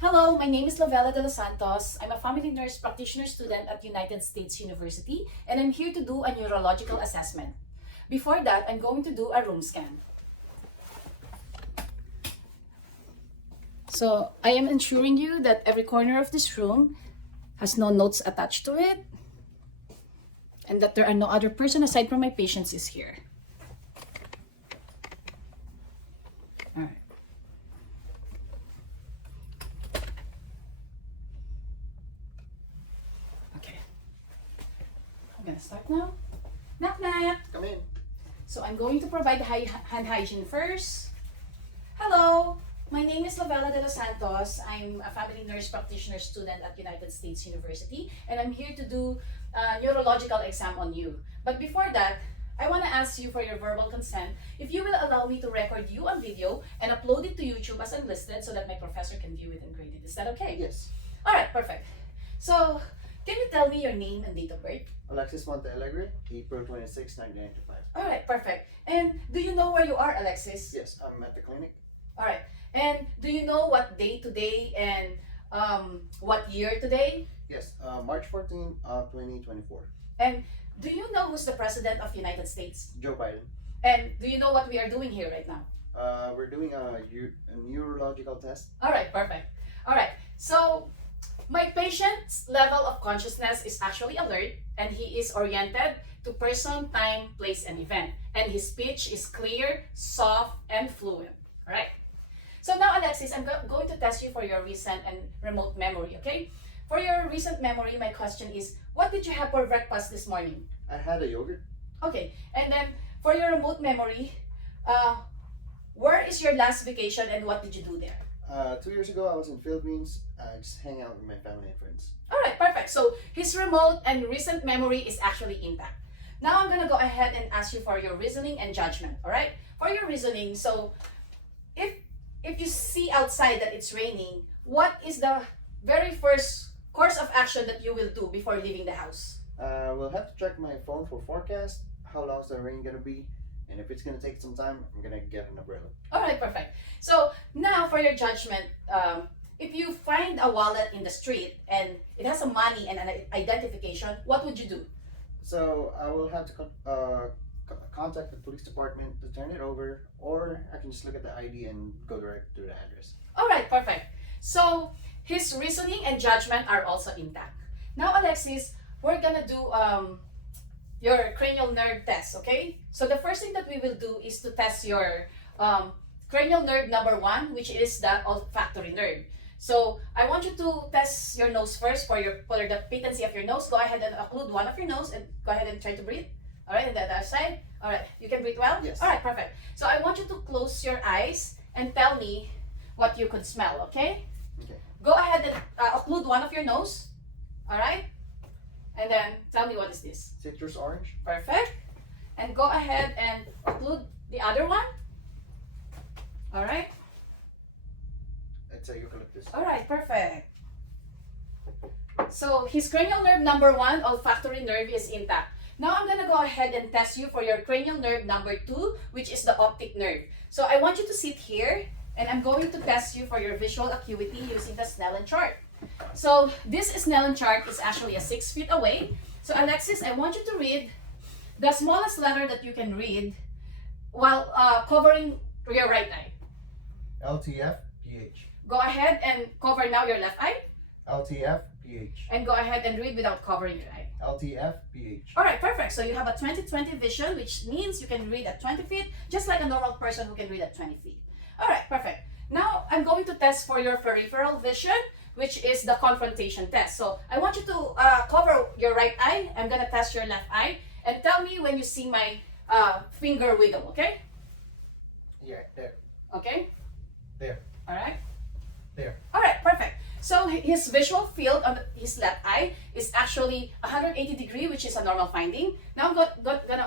Hello, my name is Lavella de los Santos. I'm a family nurse practitioner student at United States University, and I'm here to do a neurological assessment. Before that, I'm going to do a room scan. So I am ensuring you that every corner of this room has no notes attached to it, and that there are no other person aside from my patients is here. All right. Okay. I'm gonna start now. Knock knock. Come in. So I'm going to provide hand hygiene first. Hello, my name is Lavella de los Santos. I'm a family nurse practitioner student at United States University, and I'm here to do a neurological exam on you. But before that, I want to ask you for your verbal consent if you will allow me to record you on video and upload it to YouTube as unlisted so that my professor can view it and grade it. Is that okay? Yes. All right, perfect. So, can you tell me your name and date of birth? Alexis Montealegre, April 26, 1995. All right, perfect. And do you know where you are, Alexis? Yes, I'm at the clinic. All right. And do you know what day today and what year today? Yes, March 14, 2024. And do you know who's the president of United States? Joe Biden. And do you know what we are doing here right now? We're doing a neurological test. All right, perfect. All right. So my patient's level of consciousness is actually alert, and he is oriented to person, time, place, and event. And his speech is clear, soft, and fluent. All right. So now, Alexis, I'm going to test you for your recent and remote memory, okay? For your recent memory, my question is, what did you have for breakfast this morning? I had a yogurt. Okay. And then for your remote memory, where is your last vacation and what did you do there? 2 years ago, I was in Philippines, just hanging out with my family and friends. All right, perfect. So his remote and recent memory is actually intact. Now I'm going to go ahead and ask you for your reasoning and judgment, all right? For your reasoning, so if you see outside that it's raining, what is the very first course of action that you will do before leaving the house? We'll have to check my phone for forecast, how long is the rain gonna be, and if it's gonna take some time, I'm gonna get an umbrella. All right, perfect. So now for your judgment, if you find a wallet in the street and it has some money and an identification, what would you do? So I will have to contact the police department to turn it over, or I can just look at the ID and go direct to the address. All right, perfect. So his reasoning and judgment are also intact. Now, Alexis, we're gonna do your cranial nerve test, okay? So the first thing that we will do is to test your cranial nerve number 1, which is the olfactory nerve. So I want you to test your nose first for the patency of your nose. Go ahead and occlude one of your nose and go ahead and try to breathe. All right, and the other side. All right, you can breathe well? Yes. All right, perfect. So I want you to close your eyes and tell me what you could smell, okay? Okay. Go ahead and occlude one of your nose. All right? And then tell me what is this. Citrus orange. Perfect. And go ahead and occlude the other one. All right? It's a eucalyptus. All right, perfect. So his cranial nerve number 1, olfactory nerve, is intact. Now I'm gonna go ahead and test you for your cranial nerve number 2, which is the optic nerve. So I want you to sit here, and I'm going to test you for your visual acuity using the Snellen chart. So this Snellen chart is actually 6 feet away. So Alexis, I want you to read the smallest letter that you can read while covering your right eye. LTF PH. Go ahead and cover now your left eye, LTF PH. and go ahead and read without covering your eye. LTF PH. All right, perfect. So you have a 20/20 vision, which means you can read at 20 feet, just like a normal person who can read at 20 feet. All right, perfect. Now I'm going to test for your peripheral vision, which is the confrontation test. So I want you to cover your right eye. I'm going to test your left eye, and tell me when you see my finger wiggle, okay? Yeah, there. Okay? There. All right? There. All right, perfect. So his visual field on his left eye is actually 180 degree, which is a normal finding. Now I'm gonna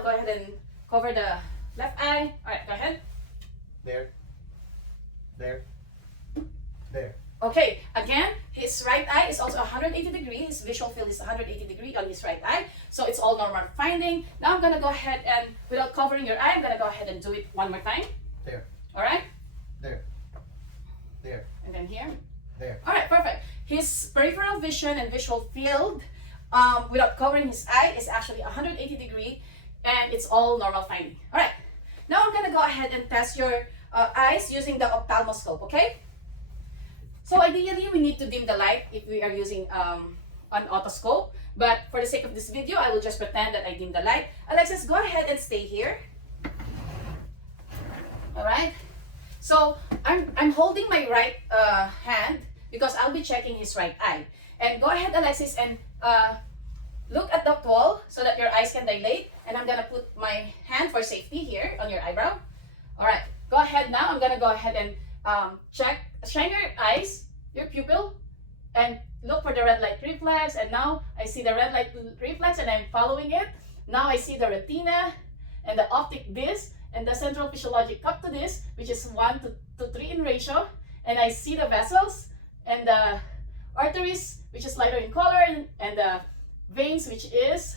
go ahead and cover the left eye. All right, go ahead. There. There. There. Okay, again, his right eye is also 180 degree. His visual field is 180 degree on his right eye. So it's all normal finding. Now I'm gonna go ahead and, without covering your eye, I'm gonna go ahead and do it one more time. There. All right? There. There. And then here. There. All right, perfect. His peripheral vision and visual field without covering his eye is actually 180 degree, and it's all normal finding. All right, now I'm gonna go ahead and test your eyes using the ophthalmoscope, okay? So ideally, we need to dim the light if we are using an otoscope, but for the sake of this video, I will just pretend that I dim the light. Alexis, go ahead and stay here. All right, so I'm holding my right hand because I'll be checking his right eye. And go ahead, Alexis, and look at the wall so that your eyes can dilate. And I'm gonna put my hand for safety here on your eyebrow. All right, go ahead now. I'm gonna go ahead and shine your eyes, your pupil, and look for the red light reflex. And now I see the red light reflex and I'm following it. Now I see the retina and the optic disc and the central physiologic cup to this, which is 1 to 3 in ratio. And I see the vessels and the arteries, which is lighter in color, and the veins, which is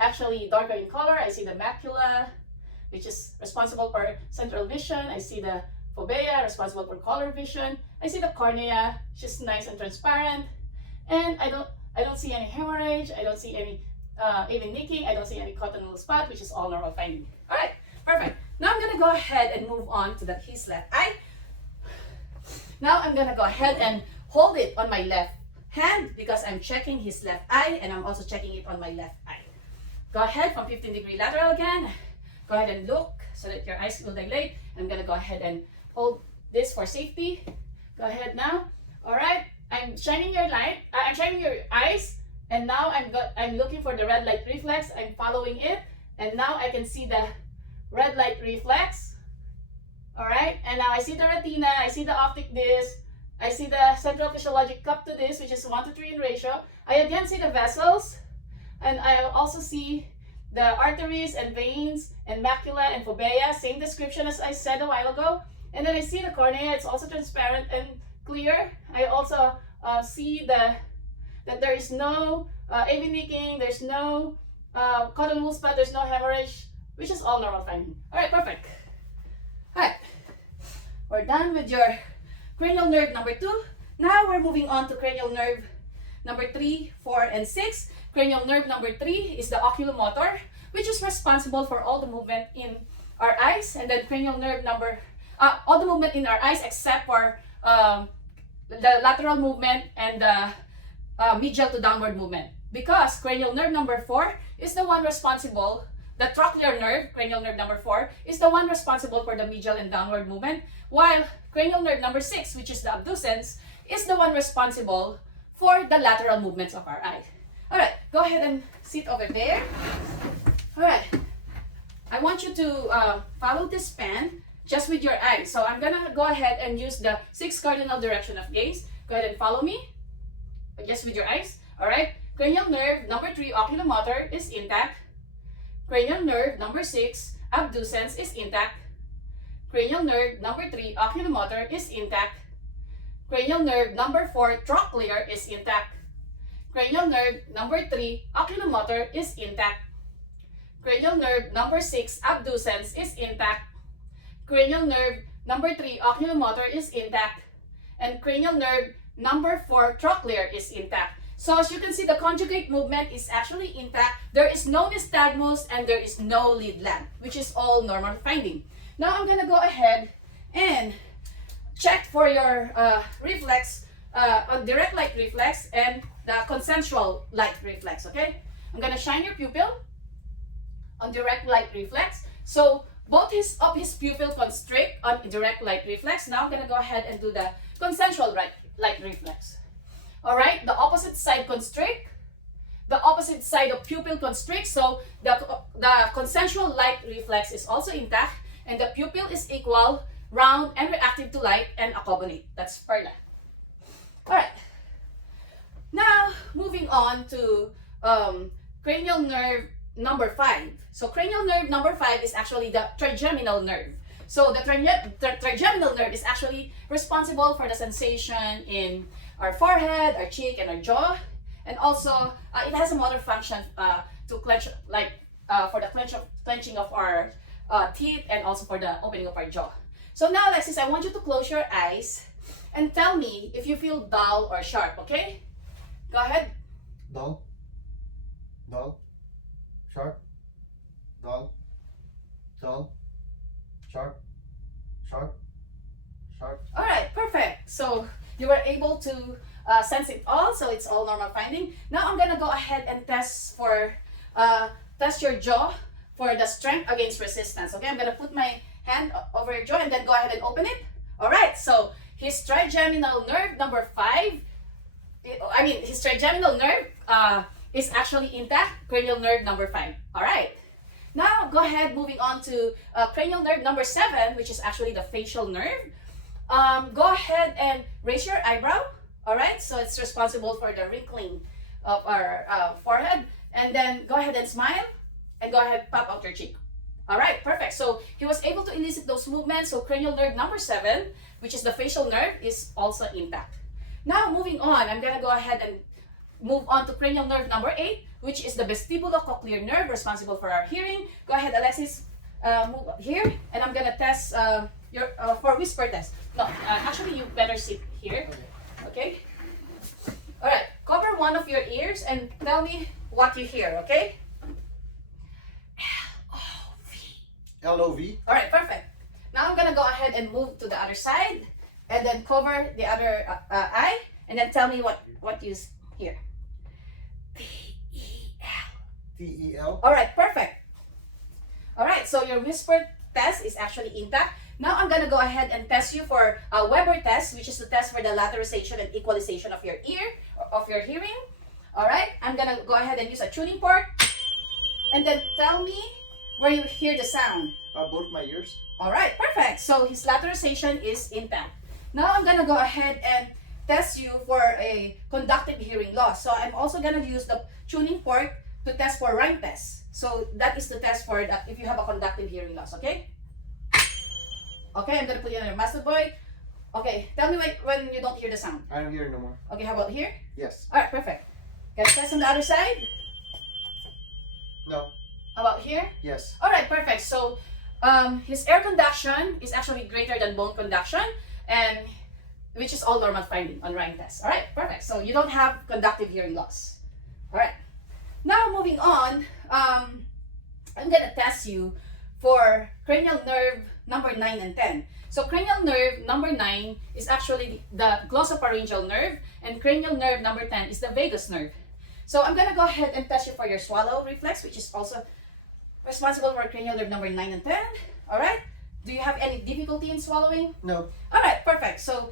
actually darker in color. I see the macula, which is responsible for central vision. I see the fovea, responsible for color vision. I see the cornea, which is nice and transparent. And I don't see any hemorrhage. I don't see any even nicking. I don't see any cotton wool spot, which is all normal finding. All right, perfect. Now I'm gonna go ahead and move on to his left eye. Now I'm gonna go ahead and hold it on my left hand because I'm checking his left eye and I'm also checking it on my left eye. Go ahead from 15-degree lateral again. Go ahead and look so that your eyes will dilate. I'm gonna go ahead and hold this for safety. Go ahead now. All right, I'm shining your light. I'm shining your eyes, and now I'm looking for the red light reflex. I'm following it, and now I can see the red light reflex. All right, and now I see the retina. I see the optic disc. I see the central physiologic cup to this, which is 1 to 3 in ratio. I again see the vessels, and I also see the arteries and veins and macula and fovea, same description as I said a while ago. And then I see the cornea, it's also transparent and clear. I also see that there is no AV nicking, there's no cotton wool spot, there's no hemorrhage, which is all normal finding. All right, perfect. All right, we're done with your cranial nerve number 2. Now we're moving on to cranial nerve number 3, 4, and 6. Cranial nerve number 3 is the oculomotor, which is responsible for all the movement in our eyes. And then cranial nerve number, all the movement in our eyes except for the lateral movement and the medial to downward movement. Because cranial nerve number 4 is the one responsible, the trochlear nerve, cranial nerve number 4, is the one responsible for the medial and downward movement, while cranial nerve number 6, which is the abducens, is the one responsible for the lateral movements of our eye. All right, go ahead and sit over there. All right, I want you to follow this pen just with your eyes. So I'm gonna go ahead and use the 6 cardinal direction of gaze. Go ahead and follow me, just with your eyes. All right, cranial nerve number 3, oculomotor, is intact. Cranial nerve number 6, abducens, is intact. Cranial nerve number 3, oculomotor, is intact. Cranial nerve number 4, trochlear, is intact. Cranial nerve number 3, oculomotor, is intact. Cranial nerve number 6, abducens, is intact. Cranial nerve number 3, oculomotor, is intact. And cranial nerve number 4, trochlear, is intact. So as you can see, the conjugate movement is actually intact. There is no nystagmus and there is no lead lamp, which is all normal finding. Now I'm gonna go ahead and check for your reflex, direct light reflex and the consensual light reflex, okay? I'm gonna shine your pupil on direct light reflex. So both of his pupil constrict on direct light reflex. Now I'm gonna go ahead and do the consensual light reflex. All right, the opposite side constrict, the opposite side of pupil constricts. So the consensual light reflex is also intact, and the pupil is equal, round, and reactive to light and accobulate. That's Perla. All right. Now moving on to cranial nerve number 5. So cranial nerve number 5 is actually the trigeminal nerve. So the trigeminal nerve is actually responsible for the sensation in our forehead, our cheek, and our jaw. And also, it has a motor function to clench, like for the clenching of our teeth and also for the opening of our jaw. So now, Alexis, I want you to close your eyes and tell me if you feel dull or sharp, okay? Go ahead. Dull. Dull. Sharp. Dull. Dull. Sharp. Sharp. Sharp. All right, perfect. So you were able to sense it all, so it's all normal finding. Now I'm gonna go ahead and test your jaw for the strength against resistance. Okay, I'm gonna put my hand over your jaw and then go ahead and open it. All right, so his trigeminal nerve number 5. His trigeminal nerve is actually intact. Cranial nerve number 5. All right. Now go ahead, moving on to cranial nerve number 7, which is actually the facial nerve. Go ahead and raise your eyebrow. All right, so it's responsible for the wrinkling of our forehead. And then go ahead and smile, and go ahead pop out your cheek. All right, perfect. So he was able to elicit those movements. So cranial nerve number 7, which is the facial nerve, is also intact. Now moving on, I'm gonna go ahead and move on to cranial nerve number 8, which is the vestibulocochlear nerve responsible for our hearing. Go ahead, Alexis, move up here, and I'm gonna test your for whisper test. No, actually you better sit here. Okay. All right. Cover one of your ears and tell me what you hear. Okay. L-O-V. All right. Perfect. Now I'm gonna go ahead and move to the other side, and then cover the other eye, and then tell me what you hear. T-E-L. T-E-L. All right. Perfect. All right. So your whisper test is actually intact. Now I'm gonna go ahead and test you for a Weber test, which is the test for the lateralization and equalization of your ear, of your hearing. All right, I'm gonna go ahead and use a tuning fork, and then tell me where you hear the sound. Both my ears. All right, perfect. So his lateralization is intact. Now I'm gonna go ahead and test you for a conductive hearing loss. So I'm also gonna use the tuning fork to test for rhyme test. So that is the test for that if you have a conductive hearing loss. Okay. Okay, I'm gonna put you on your master boy. Okay, tell me when you don't hear the sound. I don't hear it no more. Okay, how about here? Yes. All right, perfect. Can I test on the other side? No. How about here? Yes. All right, perfect. So his air conduction is actually greater than bone conduction, and which is all normal finding on Ryan test. All right, perfect. So you don't have conductive hearing loss. All right. Now moving on, I'm gonna test you for cranial nerve number 9 and 10. So cranial nerve number 9 is actually the glossopharyngeal nerve, and cranial nerve number 10 is the vagus nerve. So I'm gonna go ahead and test you for your swallow reflex, which is also responsible for cranial nerve number 9 and 10. All right. Do you have any difficulty in swallowing? No. All right, perfect. So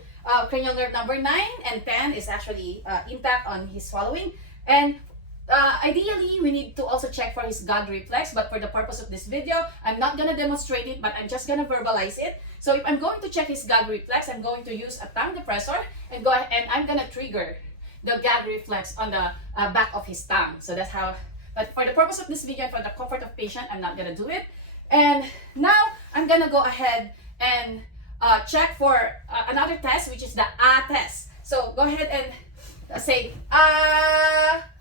cranial nerve number 9 and 10 is actually intact on his swallowing, and ideally, we need to also check for his GAG reflex, but for the purpose of this video, I'm not gonna demonstrate it, but I'm just gonna verbalize it. So if I'm going to check his GAG reflex, I'm going to use a tongue depressor and I'm gonna trigger the GAG reflex on the back of his tongue. So that's how, but for the purpose of this video and for the comfort of patient, I'm not gonna do it. And now I'm gonna go ahead and check for another test, which is the test. So go ahead and say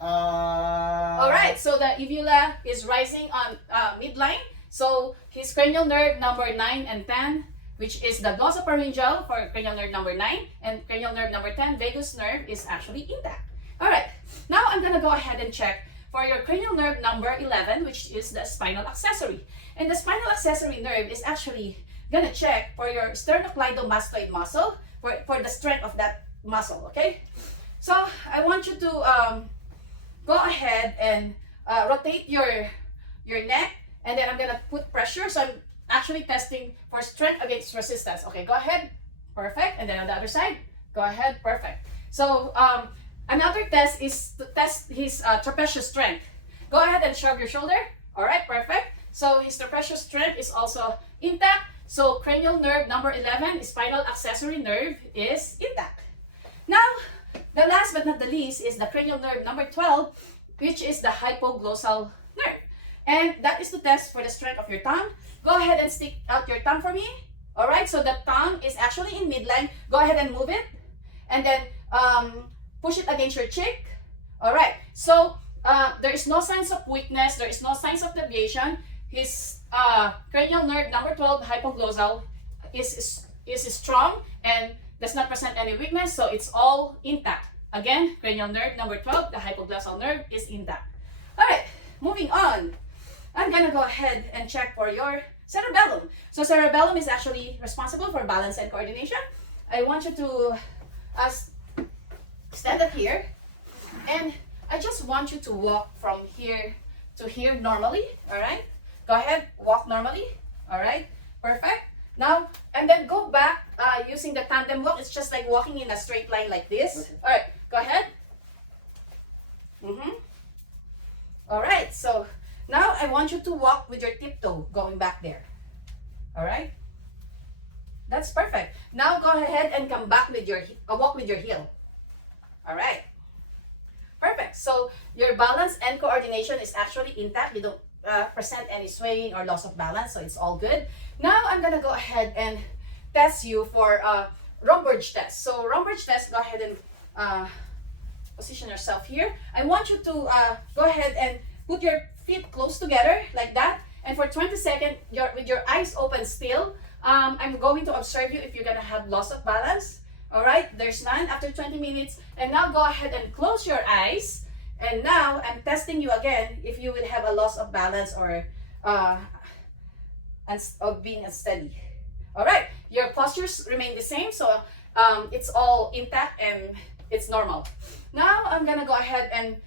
all right, so the uvula is rising on midline. So his cranial nerve number 9 and 10, which is the glossopharyngeal for cranial nerve number 9, and cranial nerve number 10, vagus nerve, is actually intact. All right, now I'm gonna go ahead and check for your cranial nerve number 11, which is the spinal accessory. And the spinal accessory nerve is actually gonna check for your sternocleidomastoid muscle for the strength of that muscle. Okay. So I want you to go ahead and rotate your neck, and then I'm gonna put pressure. So I'm actually testing for strength against resistance. Okay, go ahead. Perfect. And then on the other side, go ahead. Perfect. So another test is to test his trapezius strength. Go ahead and shrug your shoulder. All right, perfect. So his trapezius strength is also intact. So cranial nerve number 11, spinal accessory nerve, is intact. Now, the last but not the least is the cranial nerve number 12, which is the hypoglossal nerve. And that is the test for the strength of your tongue. Go ahead and stick out your tongue for me. All right, so the tongue is actually in midline. Go ahead and move it. And then push it against your cheek. All right, so there is no signs of weakness. There is no signs of deviation. His cranial nerve number 12, hypoglossal, is strong, and does not present any weakness, so it's all intact. Again, cranial nerve number 12, the hypoglossal nerve is intact. All right, moving on. I'm gonna go ahead and check for your cerebellum. So cerebellum is actually responsible for balance and coordination. I want you to stand up here, and I just want you to walk from here to here normally. All right, go ahead, walk normally. All right, perfect. Now, and then go back using the tandem walk. It's just like walking in a straight line like this. Okay. All right, go ahead. All right, so now I want you to walk with your tiptoe going back there. All right, that's perfect. Now go ahead and come back with your walk with your heel. All right, perfect. So your balance and coordination is actually intact. You don't present any swaying or loss of balance, so it's all good. Now I'm gonna go ahead and test you for Romberg test. So Romberg test, go ahead and position yourself here. I want you to go ahead and put your feet close together like that, and for 20 seconds, with your eyes open still. I'm going to observe you if you're gonna have loss of balance. All right, there's none after 20 minutes. And now go ahead and close your eyes. And now I'm testing you again if you will have a loss of balance or of being unsteady. All right, your postures remain the same, so it's all intact and it's normal. Now I'm gonna go ahead and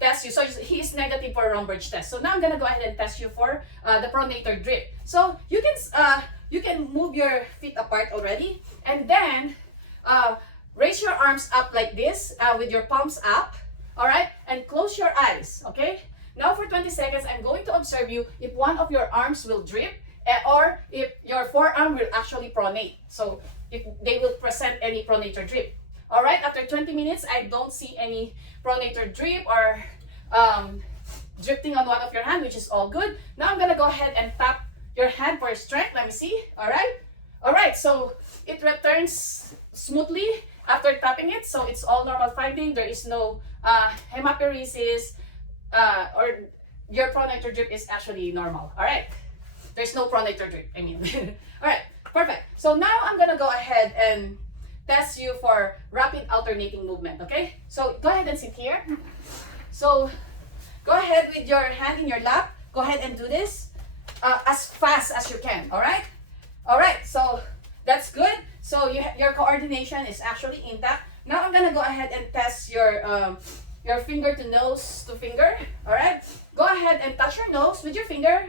test you. So he is negative for Romberg test. So now I'm gonna go ahead and test you for the pronator drip. So you can move your feet apart already, and then raise your arms up like this with your palms up. All right, and close your eyes. Okay. Now for 20 seconds, I'm going to observe you if one of your arms will drip or if your forearm will actually pronate. So if they will present any pronator drip. All right, after 20 minutes, I don't see any pronator drip or drifting on one of your hand, which is all good. Now I'm gonna go ahead and tap your hand for strength. Let me see. All right, so it returns smoothly after tapping it, so it's all normal finding. There is no hemiparesis or your pronator drip is actually normal. All right, there's no pronator drip, I mean. All right, perfect. So now I'm gonna go ahead and test you for rapid alternating movement. Okay, so go ahead and sit here. So go ahead with your hand in your lap. Go ahead and do this as fast as you can. All right, so that's good. So your coordination is actually intact. Now I'm gonna go ahead and test your finger to nose to finger. All right, go ahead and touch your nose with your finger,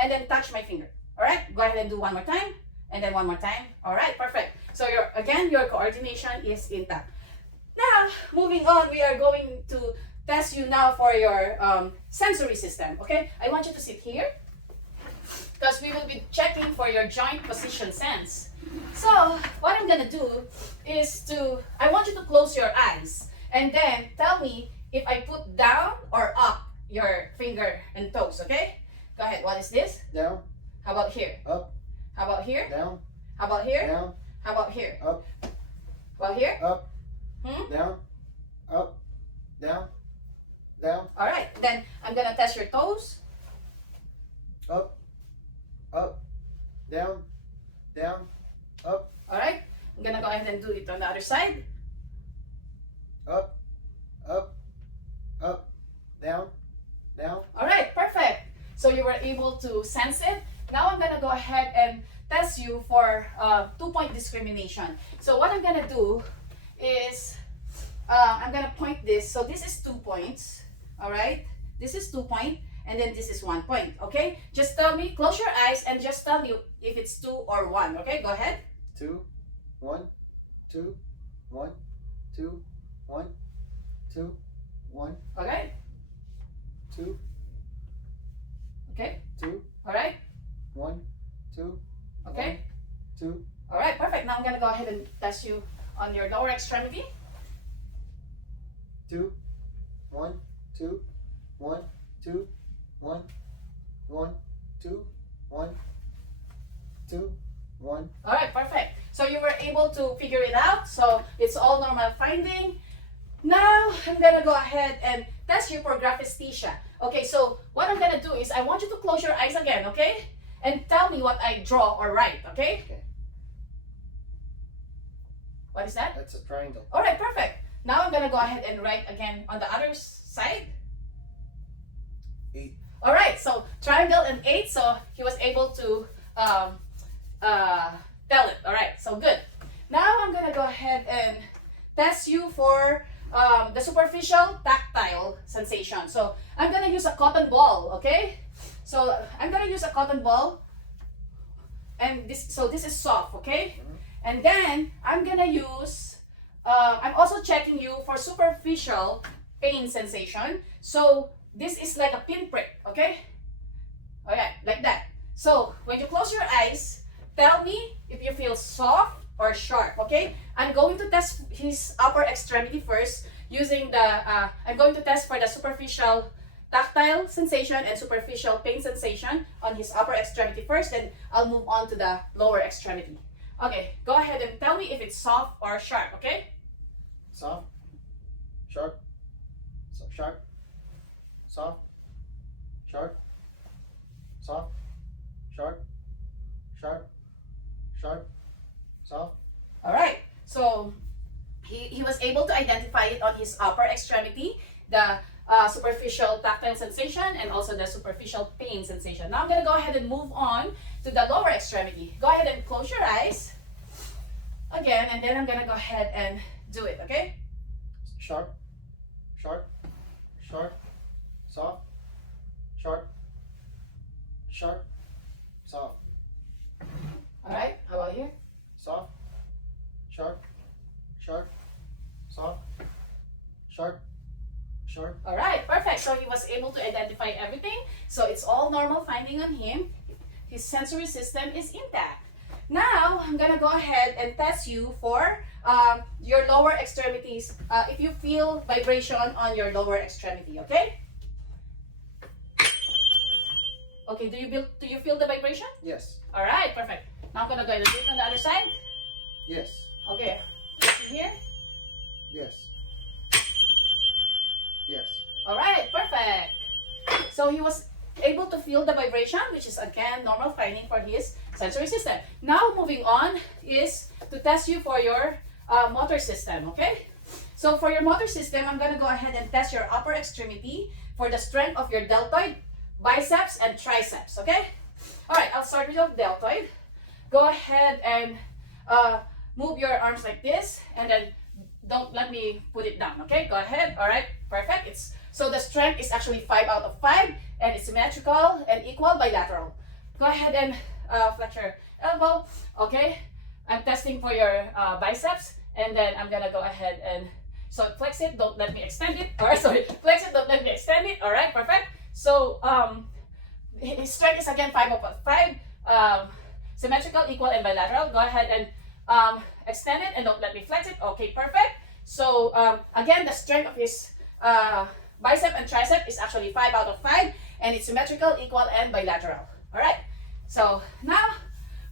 and then touch my finger. All right, go ahead and do one more time, and then one more time. All right, perfect. So your coordination is intact. Now moving on, we are going to test you now for your sensory system. Okay, I want you to sit here because we will be checking for your joint position sense. So what I'm gonna do is I want you to close your eyes and then tell me if I put down or up your finger and toes. Okay, go ahead. What is this? Down. How about here? Up. How about here? Down. How about here? Down. How about here? Up. Well, here? Up. Hmm? Down. Up. Down. Down. All right, then I'm gonna test your toes. Up. Up. Down. Down. Up. All right, I'm gonna go ahead and do it on the other side. Up. Up. Up. Down. Down. All right, perfect. So you were able to sense it. Now I'm gonna go ahead and test you for 2-point discrimination. So what I'm gonna do is I'm gonna point this. So this is 2 points. All right, this is 2 point, and then this is 1 point. Okay, just tell me. Close your eyes and just tell me if it's 2 or 1. Okay, go ahead. 2, 1, 2, 1, 2, 1, 2, 1, Okay. 2, Okay. 2, All right. 1, 2, Okay. 2, All right. Perfect. Now I'm gonna go ahead and test you on your lower extremity. 2, 1, 2, 1, 2, 1, 1, 2, 1, 2, 1. All right, perfect. So you were able to figure it out. So it's all normal finding. Now I'm gonna go ahead and test you for graphesthesia. Okay, so what I'm gonna do is I want you to close your eyes again, okay? And tell me what I draw or write, okay? Okay. What is that? That's a triangle. All right, perfect. Now I'm gonna go ahead and write again on the other side. 8. All right, so triangle and 8, so he was able to tell it. All right, so good. Now I'm gonna go ahead and test you for the superficial tactile sensation. So I'm gonna use a cotton ball, okay? So I'm gonna use a cotton ball, and this is soft, okay? And then I'm gonna use. I'm also checking you for superficial pain sensation. So this is like a pinprick, okay? Okay, like that. So when you close your eyes, tell me if you feel soft or sharp, okay? I'm going to test his upper extremity first using the, I'm going to test for the superficial tactile sensation and superficial pain sensation on his upper extremity first, then I'll move on to the lower extremity. Okay, go ahead and tell me if it's soft or sharp, okay? Soft. Sharp. Sharp. Soft. Sharp. Soft. Sharp. Sharp. Sharp. Soft. All right, so he was able to identify it on his upper extremity, the superficial tactile sensation and also the superficial pain sensation. Now I'm going to go ahead and move on to the lower extremity. Go ahead and close your eyes again, and then I'm going to go ahead and do it, okay? Sharp. Sharp. Sharp. Soft. Sharp. Sharp. Soft. All right, how about here? Soft. Sharp. Sharp. Soft. Sharp. Sharp. All right, perfect. So he was able to identify everything. So it's all normal finding on him. His sensory system is intact. Now, I'm going to go ahead and test you for your lower extremities. If you feel vibration on your lower extremity, okay? Okay, do you feel the vibration? Yes. All right, perfect. Now I'm going to go ahead and do it on the other side. Yes. Okay, listen here. Yes. Yes. All right, perfect. So he was able to feel the vibration, which is again normal finding for his sensory system. Now moving on is to test you for your motor system, okay? So for your motor system, I'm going to go ahead and test your upper extremity for the strength of your deltoid, biceps, and triceps, okay? All right, I'll start with your deltoid. Go ahead and move your arms like this, and then don't let me put it down, okay? Go ahead. All right, perfect. So the strength is actually 5 out of 5, and it's symmetrical and equal bilateral. Go ahead and flex your elbow, okay? I'm testing for your biceps, and then I'm gonna go ahead and flex it. Don't let me extend it. All right, sorry, flex it. Don't let me extend it. All right, perfect. So his strength is again 5 out of 5, symmetrical, equal, and bilateral. Go ahead and extend it, and don't let me flex it. Okay, perfect. So again, the strength of his bicep and tricep is actually 5 out of 5, and it's symmetrical, equal, and bilateral. All right. So now,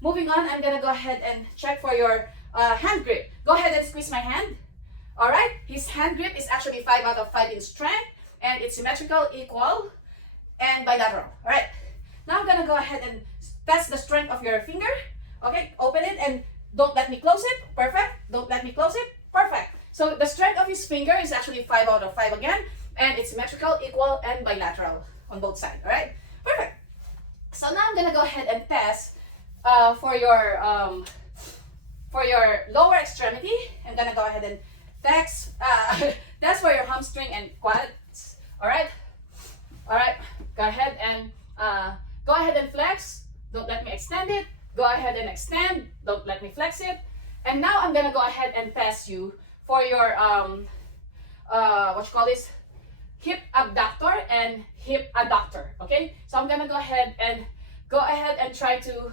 moving on, I'm gonna go ahead and check for your hand grip. Go ahead and squeeze my hand. All right. His hand grip is actually 5 out of 5 in strength, and it's symmetrical, equal, and bilateral. All right. Now I'm gonna go ahead and test the strength of your finger. Okay. Open it and don't let me close it. Perfect. Don't let me close it. Perfect. So the strength of his finger is actually 5 out of 5 again, and it's symmetrical, equal, and bilateral on both sides. All right. Perfect. So now I'm gonna go ahead and test for your lower extremity. I'm gonna go ahead and test for your hamstring and quads. All right. All right. Go ahead and flex. Don't let me extend it. Go ahead and extend. Don't let me flex it. And now I'm gonna go ahead and test you for your hip abductor and hip adductor. Okay, so I'm gonna go ahead and try to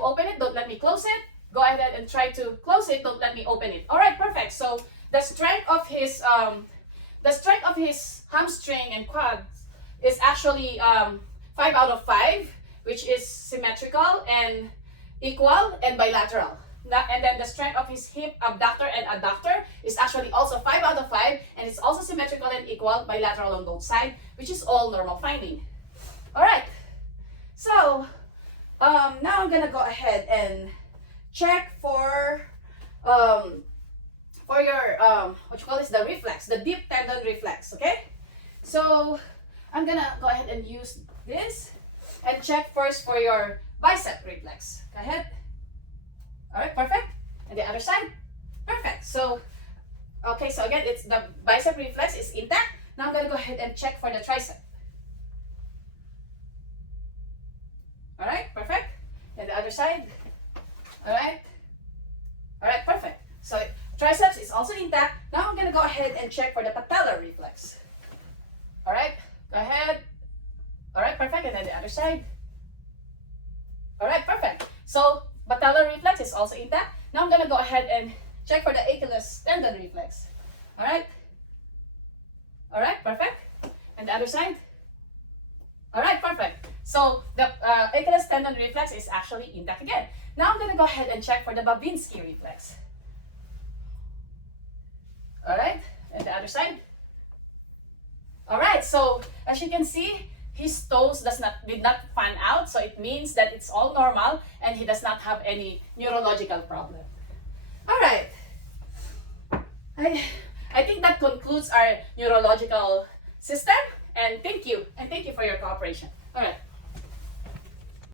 open it. Don't let me close it. Go ahead and try to close it. Don't let me open it. All right, perfect. So the strength of his hamstring and quads is actually 5 out of 5, which is symmetrical and equal and bilateral. And then the strength of his hip abductor and adductor is actually also 5 out of 5, and it's also symmetrical and equal bilateral on both sides, which is all normal finding. All right. So now I'm gonna go ahead and check for your what you call this, the reflex, the deep tendon reflex. Okay, so I'm gonna go ahead and use this and check first for your bicep reflex. Go ahead. All right, perfect. And the other side, perfect. So okay, so again, it's the bicep reflex is intact. Now I'm gonna go ahead and check for the tricep. All right, perfect. And the other side. All right. All right, perfect. So triceps is also intact. Now I'm gonna go ahead and check for the patellar reflex. All right, go ahead. All right, perfect. And then the other side. All right, perfect. So patellar reflex is also intact. Now I'm gonna go ahead and check for the Achilles tendon reflex. All right. All right, perfect. And the other side. All right, perfect. So the Achilles tendon reflex is actually intact again. Now I'm gonna go ahead and check for the Babinski reflex. All right, and the other side. All right, so as you can see, his toes did not fan out, so it means that it's all normal and he does not have any neurological problem. All right, I think that concludes our neurological system, and thank you for your cooperation. All right.